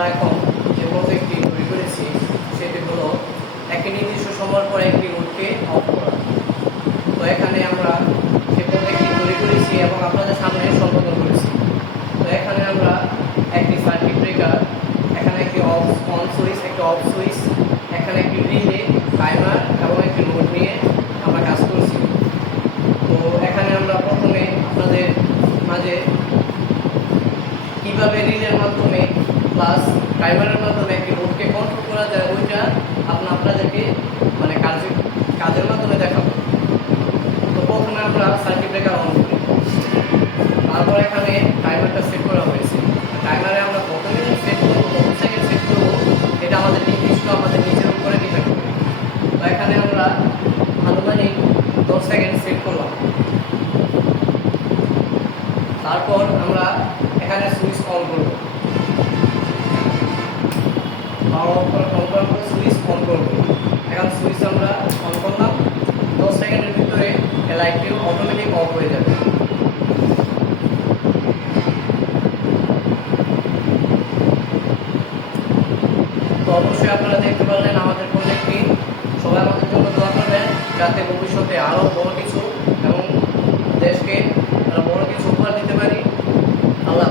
আমরা এখন যে প্রজেক্টটি তৈরি করেছি সেটি হলো একটি নির্দিষ্ট সময় পরে একটি লোডকে অফ করা। তো এখানে আমরা যে প্রজেক্টটি তৈরি করেছি এবং আপনাদের সামনে সম্বোধন করেছি। তো এখানে আমরা একটি সার্কিট ব্রেকার, এখানে একটি অন সুইচ, একটি অফ সুইচ, এখানে একটি রিলে, টাইমার এবং একটি লোড নিয়ে আমরা কাজ করছি। তো এখানে আমরা প্রথমে আপনাদের মাঝে কীভাবে রিলের মাধ্যমে প্লাস টাইমারের মাধ্যমে একটি লোডকে কন্ট্রোল করা যায় ওইটা আপনাদেরকে মানে কাজের মাধ্যমে দেখাবো। তো প্রথমে আমরা সার্কিট ব্রেকার অন করি, তারপর এখানে টাইমারটা সেট করা হয়েছে। টাইমারে আমরা প্রথমে সেট করবো, কত সেকেন্ড সেট করবো এটা আমাদের নির্দিষ্ট আমাদের নিজের উপরে ডিপেন্ড করে। তো এখানে আমরা আনুমানিক 10 সেকেন্ড সেট করলাম। তারপর আমরা এখানে সুইচ অন করবো, সুইচ অন করবো। এখন সুইচ আমরা অন করলাম, 10 সেকেন্ডের ভিতরে লাইটটি অটোমেটিক অফ হয়ে যাবে। তো অবশ্যই আপনারা দেখতে পারলেন আমাদের প্রজেক্টটি। সবাই আমাদের জন্য দোয়া করবেন যাতে ভবিষ্যতে আরও বড় কিছু এবং দেশকে আরও বড় কিছু উপহার দিতে পারি। আল্লাহ।